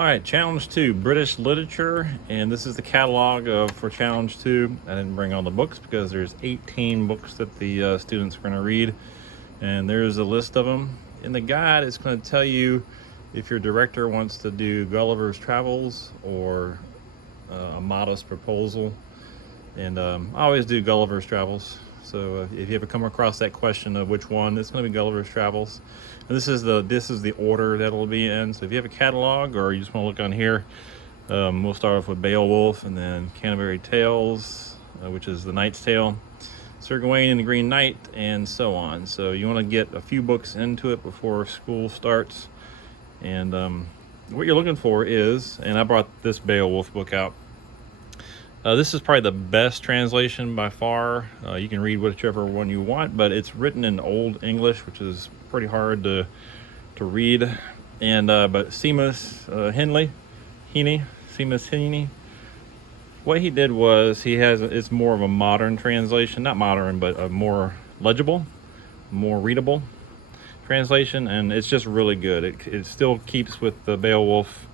All right, Challenge 2, British Literature, and this is the catalog for Challenge 2. I didn't bring all the books because there's 18 books that the students are going to read, and there's a list of them. In the guide, it's going to tell you if your director wants to do Gulliver's Travels or a modest proposal, and I always do Gulliver's Travels. So if you ever come across that question of which one, it's going to be Gulliver's Travels. And this is the order that it'll be in. So if you have a catalog or you just want to look on here, we'll start off with Beowulf, and then Canterbury Tales, which is The Knight's Tale, Sir Gawain and the Green Knight, and so on. So you want to get a few books into it before school starts. And what you're looking for is, and I brought this Beowulf book out. This is probably the best translation by far. You can read whichever one you want, but it's written in Old English, which is pretty hard to read. And but Seamus Heaney, what he did was it's more of a modern translation, not modern, but a more legible, more readable translation, and it's just really good. It still keeps with the Beowulf.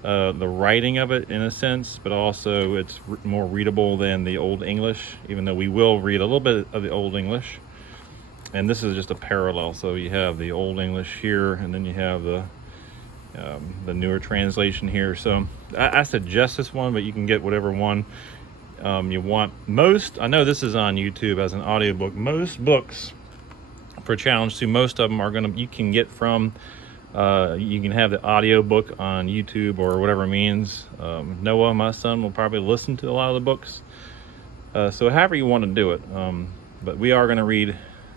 The writing of it in a sense, but also it's more readable than the Old English, even though we will read a little bit of the Old English. And this is just a parallel, so you have the Old English here, and then you have the newer translation here. So I suggest this one, but you can get whatever one you want. I know this is on YouTube as an audiobook. Most books for Challenge 2, most of them you can get from you can have the audio book on YouTube or whatever means. Noah, my son, will probably listen to a lot of the books. So however you want to do it. But we are going to read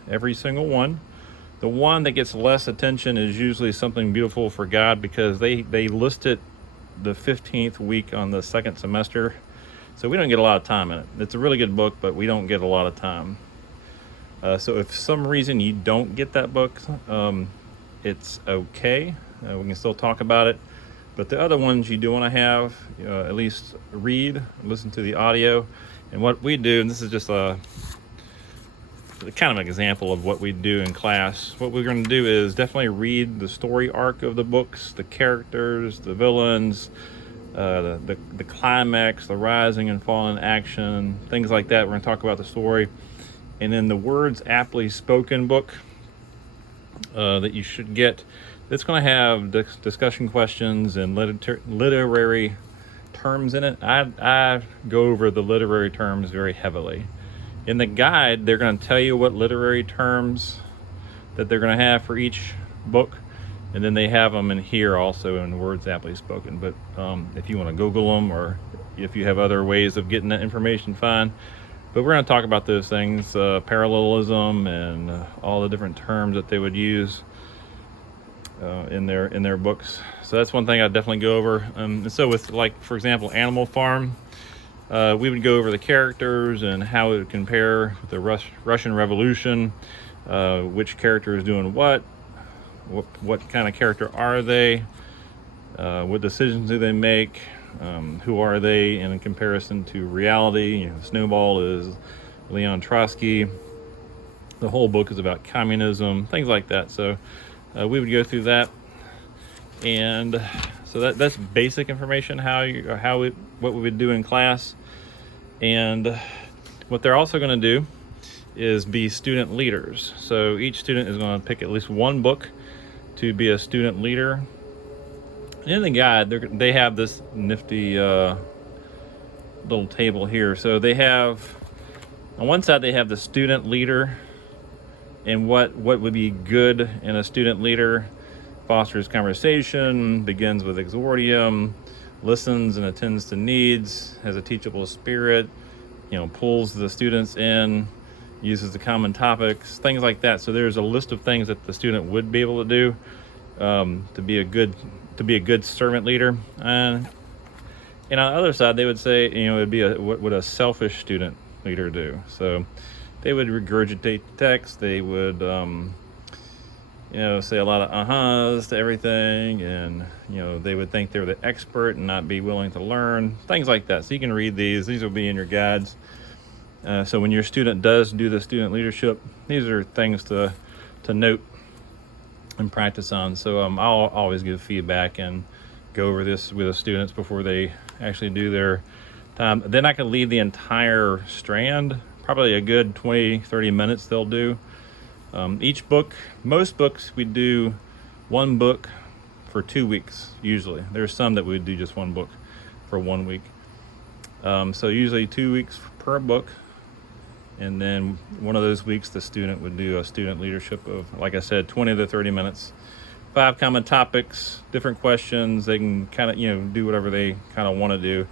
every single one. The one that gets less attention is usually Something Beautiful for God, because they list it the 15th week on the second semester. So we don't get a lot of time in it. It's a really good book, but we don't get a lot of time. So if for some reason you don't get that book, it's okay. We can still talk about it, but the other ones you do want to have at least listen to the audio. And what we do, and this is just a kind of an example of what we do in class. What we're going to do is definitely read the story arc of the books, the characters, the villains, the climax, the rising and falling action, things like that. We're going to talk about the story, and then the words aptly spoken book that you should get. It's going to have discussion questions and literary terms in it. I go over the literary terms very heavily. In the guide, they're going to tell you what literary terms that they're going to have for each book, and then they have them in here also in words aptly spoken. But if you want to Google them, or if you have other ways of getting that information, fine. But we're going to talk about those things, parallelism and all the different terms that they would use in their books. So that's one thing I'd definitely go over. And so with, like, for example, Animal Farm, we would go over the characters and how it would compare with the Russian Revolution, which character is doing what kind of character are they, what decisions do they make, who are they in comparison to reality. Snowball is Leon Trotsky. The whole book is about communism, things like that. So we would go through that, and so that's basic information, what we would do in class. And what they're also going to do is be student leaders. So each student is going to pick at least one book to be a student leader. In the guide, they have this nifty little table here. So they have, on one side, they have the student leader, and what would be good in a student leader: fosters conversation, begins with exordium, listens and attends to needs, has a teachable spirit, pulls the students in, uses the common topics, things like that. So there's a list of things that the student would be able to do to be a good servant leader. And on the other side, they would say, it would be what would a selfish student leader do? So they would regurgitate the text. They would say a lot of uh-huhs to everything, and they would think they're the expert and not be willing to learn, things like that. So you can read these will be in your guides. So when your student does do the student leadership, these are things to note and practice on. So I'll always give feedback and go over this with the students before they actually do their time. Then I could leave the entire strand, probably a good 20-30 minutes they'll do. Each book, most books we do one book for 2 weeks usually. There's some that we do just one book for 1 week. So usually 2 weeks per book. And then one of those weeks the student would do a student leadership of, like I said, 20 to 30 minutes. 5 common topics, different questions. They can kind of, do whatever they kind of want to do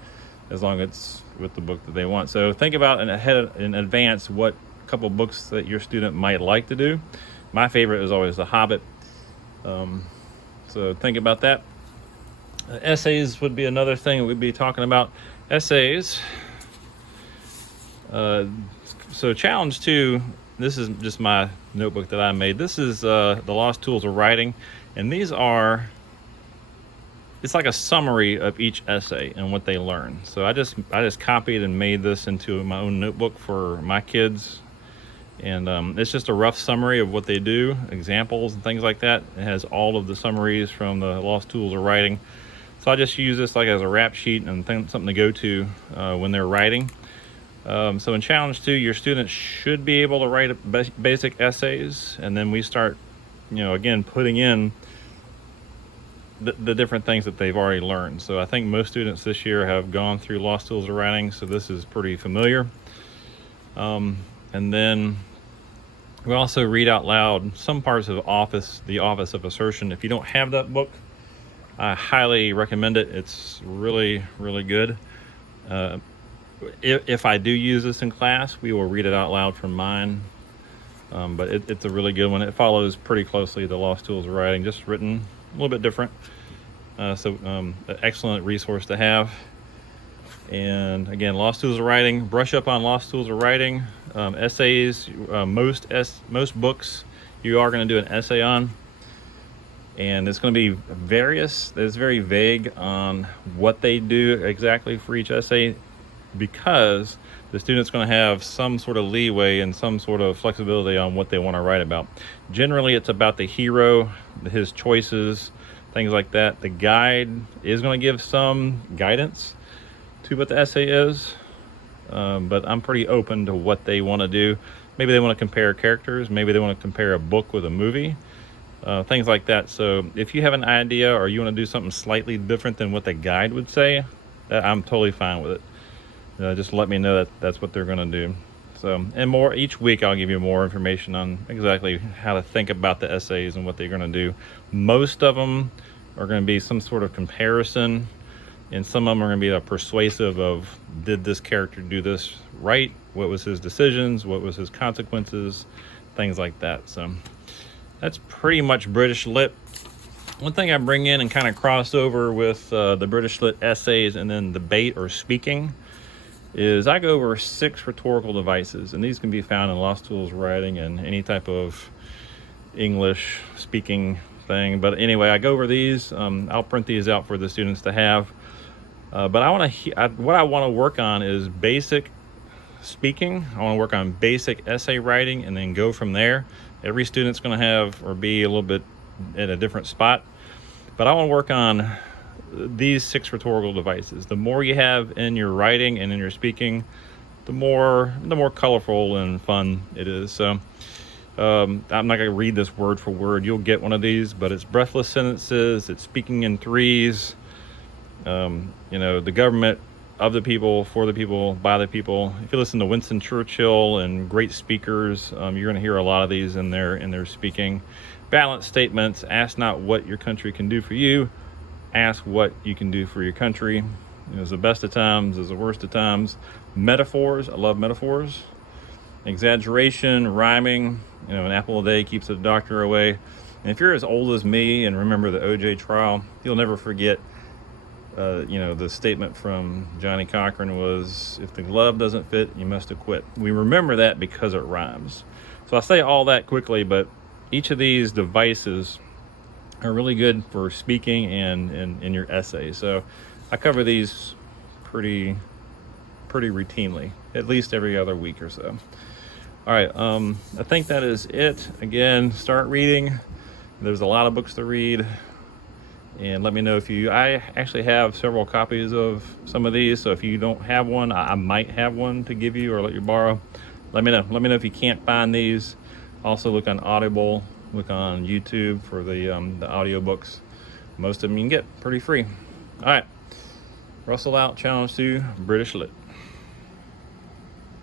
as long as it's with the book that they want. So think about in advance what couple books that your student might like to do. My favorite is always The Hobbit. So think about that. Essays would be another thing we'd be talking about. Essays. So challenge 2, this is just my notebook that I made. This is the Lost Tools of Writing, and these are, it's like a summary of each essay and what they learn. So I just copied and made this into my own notebook for my kids, and it's just a rough summary of what they do, examples and things like that. It has all of the summaries from the Lost Tools of Writing. So I just use this like as a rap sheet and something to go to when they're writing. So in challenge 2, your students should be able to write basic essays, and then we start, again, putting in the different things that they've already learned. So I think most students this year have gone through Lost Tools of Writing, so this is pretty familiar. And then we also read out loud some parts of the Office of Assertion. If you don't have that book, I highly recommend it. It's really, really good. If I do use this in class, we will read it out loud from mine. But it's a really good one. It follows pretty closely the Lost Tools of Writing, just written a little bit different. So an excellent resource to have. And again, Lost Tools of Writing, brush up on Lost Tools of Writing. Essays, most books you are going to do an essay on. And it's going to be various. It's very vague on what they do exactly for each essay, because the student's going to have some sort of leeway and some sort of flexibility on what they want to write about. Generally, it's about the hero, his choices, things like that. The guide is going to give some guidance to what the essay is, but I'm pretty open to what they want to do. Maybe they want to compare characters. Maybe they want to compare a book with a movie, things like that. So if you have an idea or you want to do something slightly different than what the guide would say, I'm totally fine with it. Just let me know that that's what they're going to do. So, and more each week, I'll give you more information on exactly how to think about the essays and what they're going to do. Most of them are going to be some sort of comparison, and some of them are going to be a persuasive of, did this character do this right? What was his decisions? What was his consequences? Things like that. So that's pretty much British Lit. One thing I bring in and kind of cross over with the British Lit essays and then debate or speaking is I go over 6 rhetorical devices, and these can be found in Lost Tools Writing and any type of English speaking thing. But anyway, I go over these. I'll print these out for the students to have. But what I want to work on is basic speaking. I want to work on basic essay writing and then go from there. Every student's going to have or be a little bit at a different spot. But I want to work on these 6 rhetorical devices. The more you have in your writing and in your speaking, the more colorful and fun it is. So I'm not going to read this word for word. You'll get one of these, but it's breathless sentences. It's speaking in threes. The government, of the people, for the people, by the people. If you listen to Winston Churchill and great speakers, you're going to hear a lot of these in their speaking. Balanced statements. Ask not what your country can do for you. Ask what you can do for your country. There's the best of times, there's the worst of times. Metaphors, I love metaphors. Exaggeration, rhyming. An apple a day keeps the doctor away. And if you're as old as me and remember the OJ trial, you'll never forget, the statement from Johnny Cochran was, if the glove doesn't fit, you must acquit. We remember that because it rhymes. So I say all that quickly, but each of these devices are really good for speaking and in your essay. So I cover these pretty routinely, at least every other week or so. All right, I think that is it. Again, start reading. There's a lot of books to read. And let me know if you, I actually have several copies of some of these, so if you don't have one, I might have one to give you or let you borrow. Let me know. Let me know if you can't find these. Also look on Audible, look on YouTube for the audiobooks. Most of them you can get pretty free. All right, Russell out, challenge 2, British Lit.